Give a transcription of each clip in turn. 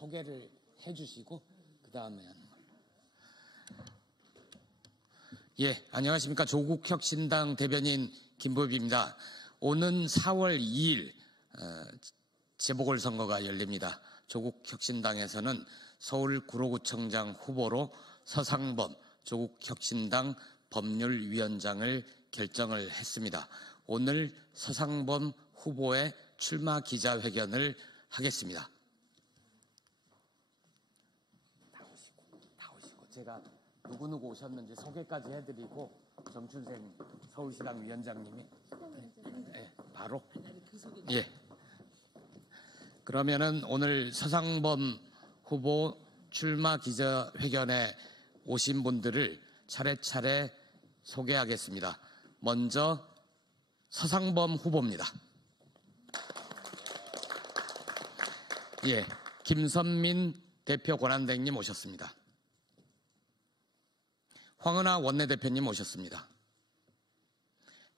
소개를 해주시고 그 다음에 하는 걸로. 예, 안녕하십니까. 조국혁신당 대변인 김보엽입니다. 오는 4월 2일 재보궐선거가 열립니다. 조국혁신당에서는 서울 구로구청장 후보로 서상범 조국혁신당 법률위원장을 결정을 했습니다. 오늘 서상범 후보의 출마 기자회견을 하겠습니다. 다 오시고 제가 누구누구 오셨는지 소개까지 해드리고 정춘생 서울시당 위원장님이 바로 그러면은 오늘 서상범 후보 출마 기자회견에 오신 분들을 차례차례 소개하겠습니다. 먼저 서상범 후보입니다. 예, 김선민 대표 권한대행님 오셨습니다. 황은하 원내대표님 오셨습니다.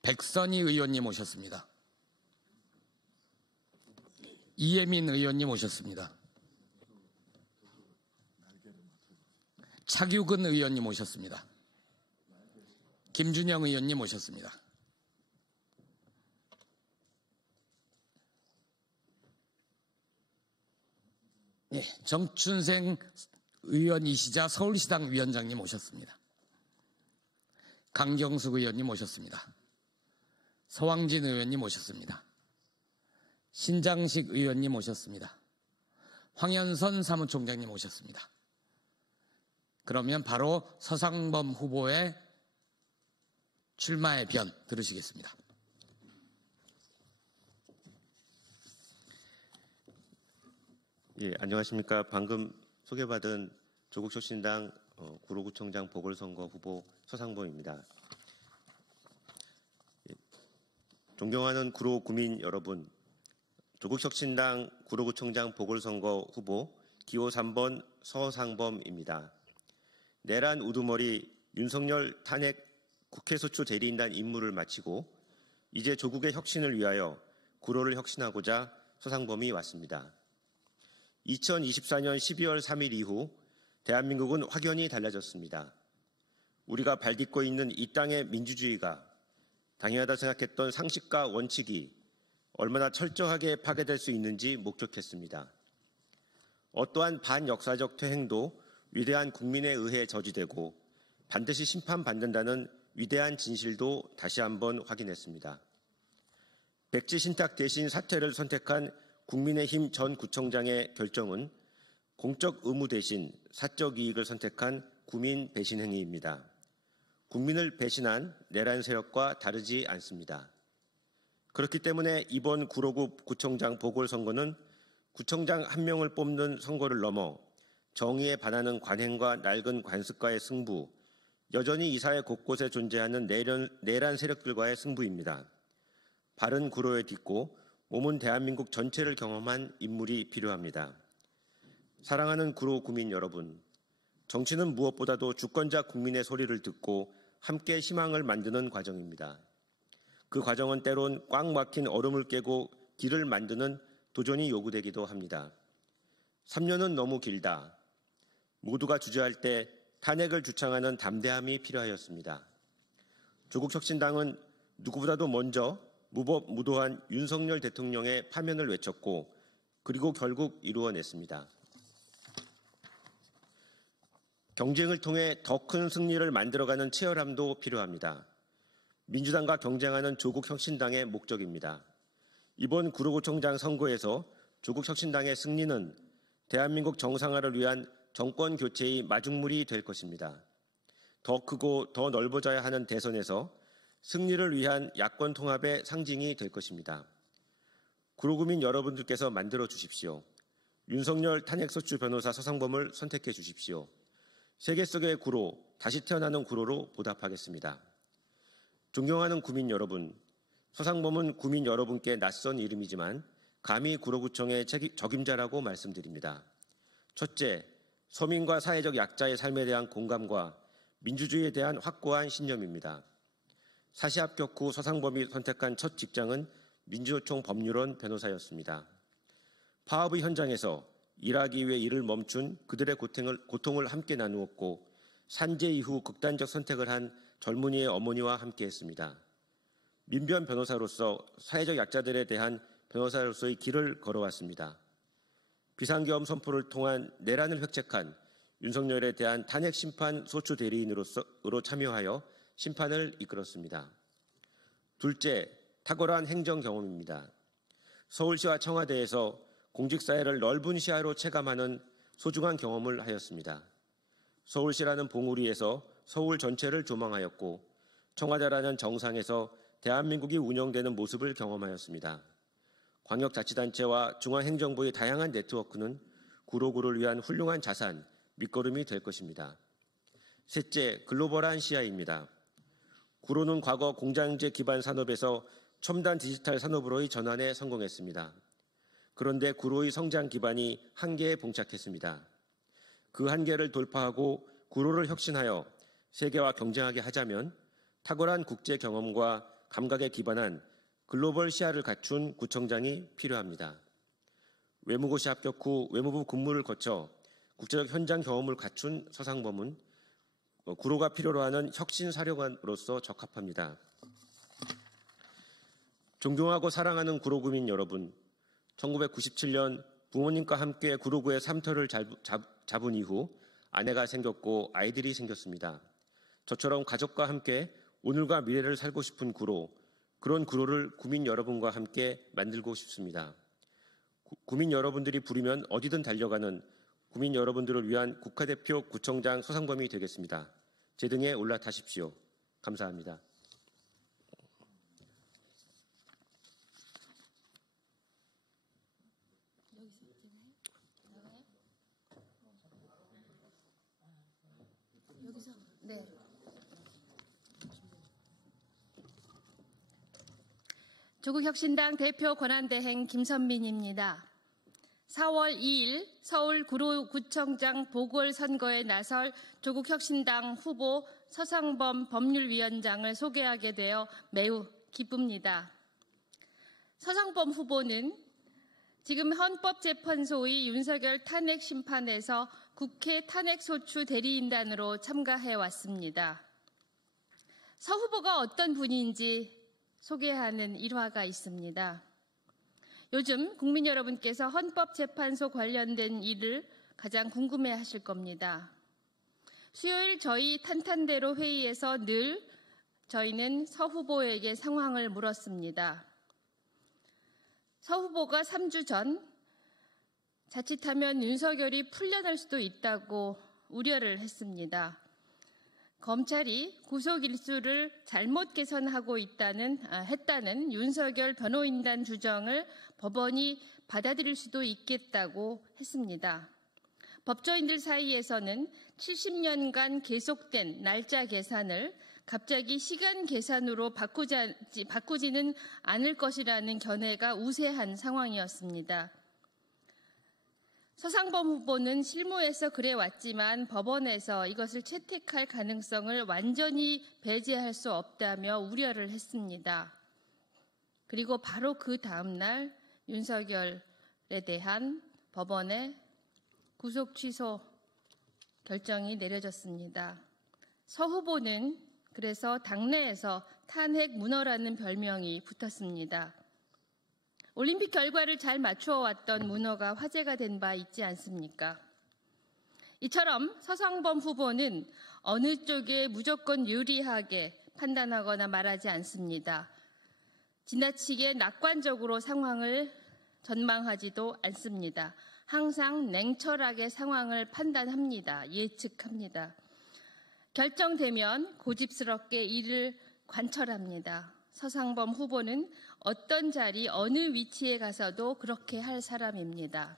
백선희 의원님 오셨습니다. 이혜민 의원님 오셨습니다. 차규근 의원님 오셨습니다. 김준영 의원님 오셨습니다. 네, 정춘생 의원이시자 서울시당 위원장님 오셨습니다. 강경숙 의원님 오셨습니다. 서왕진 의원님 오셨습니다. 신장식 의원님 오셨습니다. 황현선 사무총장님 오셨습니다. 그러면 바로 서상범 후보의 출마의 변 들으시겠습니다. 예, 안녕하십니까. 방금 소개받은 조국혁신당 구로구청장 보궐선거 후보 서상범입니다. 예, 존경하는 구로구민 여러분, 조국혁신당 구로구청장 보궐선거 후보 기호 3번 서상범입니다. 내란 우두머리 윤석열 탄핵 국회소추 대리인단 임무를 마치고 이제 조국의 혁신을 위하여 구로를 혁신하고자 서상범이 왔습니다. 2024년 12월 3일 이후 대한민국은 확연히 달라졌습니다. 우리가 발딛고 있는 이 땅의 민주주의가 당연하다 생각했던 상식과 원칙이 얼마나 철저하게 파괴될 수 있는지 목격했습니다. 어떠한 반역사적 퇴행도 위대한 국민에 의해 저지되고 반드시 심판받는다는 위대한 진실도 다시 한번 확인했습니다. 백지 신탁 대신 사퇴를 선택한 국민의힘 전 구청장의 결정은 공적 의무 대신 사적 이익을 선택한 구민 배신 행위입니다. 국민을 배신한 내란 세력과 다르지 않습니다. 그렇기 때문에 이번 구로구 구청장 보궐선거는 구청장 한 명을 뽑는 선거를 넘어 정의에 반하는 관행과 낡은 관습과의 승부, 여전히 이 사회 곳곳에 존재하는 내란 세력들과의 승부입니다. 바른 구로에 딛고 몸은 대한민국 전체를 경험한 인물이 필요합니다. 사랑하는 구로 구민 여러분, 정치는 무엇보다도 주권자 국민의 소리를 듣고 함께 희망을 만드는 과정입니다. 그 과정은 때론 꽉 막힌 얼음을 깨고 길을 만드는 도전이 요구되기도 합니다. 3년은 너무 길다. 모두가 주저할 때 탄핵을 주창하는 담대함이 필요하였습니다. 조국혁신당은 누구보다도 먼저 무법무도한 윤석열 대통령의 파면을 외쳤고 그리고 결국 이루어냈습니다. 경쟁을 통해 더 큰 승리를 만들어가는 치열함도 필요합니다. 민주당과 경쟁하는 조국혁신당의 목적입니다. 이번 구로구청장 선거에서 조국혁신당의 승리는 대한민국 정상화를 위한 정권 교체의 마중물이 될 것입니다. 더 크고 더 넓어져야 하는 대선에서 승리를 위한 야권 통합의 상징이 될 것입니다. 구로구민 여러분들께서 만들어 주십시오. 윤석열 탄핵소추 변호사 서상범을 선택해 주십시오. 세계 속의 구로, 다시 태어나는 구로로 보답하겠습니다. 존경하는 구민 여러분, 서상범은 구민 여러분께 낯선 이름이지만 감히 구로구청의 적임자라고 말씀드립니다. 첫째, 서민과 사회적 약자의 삶에 대한 공감과 민주주의에 대한 확고한 신념입니다. 사시 합격 후 서상범이 선택한 첫 직장은 민주노총 법률원 변호사였습니다. 파업의 현장에서 일하기 위해 일을 멈춘 그들의 고통을 함께 나누었고 산재 이후 극단적 선택을 한 젊은이의 어머니와 함께했습니다. 민변 변호사로서 사회적 약자들에 대한 변호사로서의 길을 걸어왔습니다. 비상계엄 선포를 통한 내란을 획책한 윤석열에 대한 탄핵 심판 소추 대리인으로 참여하여 심판을 이끌었습니다. 둘째, 탁월한 행정 경험입니다. 서울시와 청와대에서 공직사회를 넓은 시야로 체감하는 소중한 경험을 하였습니다. 서울시라는 봉우리에서 서울 전체를 조망하였고 청와대라는 정상에서 대한민국이 운영되는 모습을 경험하였습니다. 광역자치단체와 중앙행정부의 다양한 네트워크는 구로구를 위한 훌륭한 자산, 밑거름이 될 것입니다. 셋째, 글로벌한 시야입니다. 구로는 과거 공장제 기반 산업에서 첨단 디지털 산업으로의 전환에 성공했습니다. 그런데 구로의 성장 기반이 한계에 봉착했습니다. 그 한계를 돌파하고 구로를 혁신하여 세계와 경쟁하게 하자면 탁월한 국제 경험과 감각에 기반한 글로벌 시야를 갖춘 구청장이 필요합니다. 외무고시 합격 후 외무부 근무를 거쳐 국제적 현장 경험을 갖춘 서상범은 구로가 필요로 하는 혁신 사령관으로서 적합합니다. 존경하고 사랑하는 구로구민 여러분, 1997년 부모님과 함께 구로구의 삼터를 잡은 이후 아내가 생겼고 아이들이 생겼습니다. 저처럼 가족과 함께 오늘과 미래를 살고 싶은 구로, 그런 구로를 구민 여러분과 함께 만들고 싶습니다. 구민 여러분들이 부르면 어디든 달려가는 구민 여러분들을 위한 국가대표 구청장 서상범이 되겠습니다. 제 등에 올라타십시오. 감사합니다. 네. 조국혁신당 대표 권한대행 김선민입니다. 4월 2일 서울 구로구청장 보궐선거에 나설 조국혁신당 후보 서상범 법률위원장을 소개하게 되어 매우 기쁩니다. 서상범 후보는 지금 헌법재판소의 윤석열 탄핵 심판에서 국회 탄핵소추 대리인단으로 참가해 왔습니다. 서 후보가 어떤 분인지 소개하는 일화가 있습니다. 요즘 국민 여러분께서 헌법재판소 관련된 일을 가장 궁금해하실 겁니다. 수요일 저희 탄탄대로 회의에서 늘 저희는 서 후보에게 상황을 물었습니다. 서 후보가 3주 전 자칫하면 윤석열이 풀려날 수도 있다고 우려를 했습니다. 검찰이 구속 일수를 잘못 개선하고 했다는 윤석열 변호인단 주장을 법원이 받아들일 수도 있겠다고 했습니다. 법조인들 사이에서는 70년간 계속된 날짜 계산을 갑자기 시간 계산으로 바꾸지는 않을 것이라는 견해가 우세한 상황이었습니다. 서상범 후보는 실무에서 그래왔지만 법원에서 이것을 채택할 가능성을 완전히 배제할 수 없다며 우려를 했습니다. 그리고 바로 그 다음 날 윤석열에 대한 법원의 구속 취소 결정이 내려졌습니다. 서 후보는 그래서 당내에서 탄핵 문어라는 별명이 붙었습니다. 올림픽 결과를 잘 맞추어 왔던 문어가 화제가 된 바 있지 않습니까? 이처럼 서상범 후보는 어느 쪽에 무조건 유리하게 판단하거나 말하지 않습니다. 지나치게 낙관적으로 상황을 전망하지도 않습니다. 항상 냉철하게 상황을 판단합니다. 예측합니다. 결정되면 고집스럽게 이를 관철합니다. 서상범 후보는 어떤 자리, 어느 위치에 가서도 그렇게 할 사람입니다.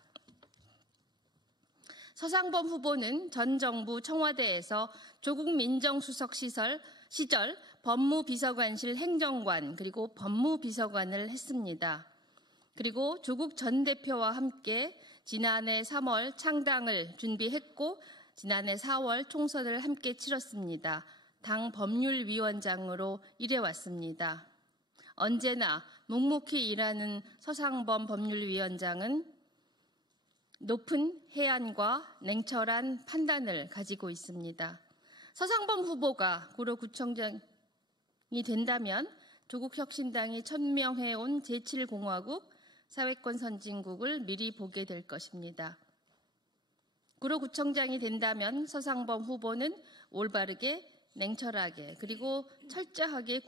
서상범 후보는 전 정부 청와대에서 조국 민정수석 시절 법무비서관실 행정관 그리고 법무비서관을 했습니다. 그리고 조국 전 대표와 함께 지난해 3월 창당을 준비했고 지난해 4월 총선을 함께 치렀습니다. 당 법률위원장으로 일해왔습니다. 언제나 묵묵히 일하는 서상범 법률위원장은 높은 해안과 냉철한 판단을 가지고 있습니다. 서상범 후보가 구로구청장이 된다면 조국혁신당이 천명해온 제7공화국 사회권 선진국을 미리 보게 될 것입니다. 구로구청장이 된다면 서상범 후보는 올바르게, 냉철하게, 그리고 철저하게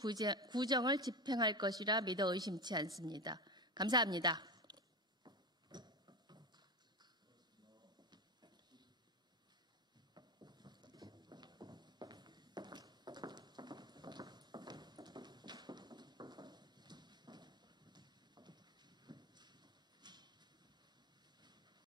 구정을 집행할 것이라 믿어 의심치 않습니다. 감사합니다.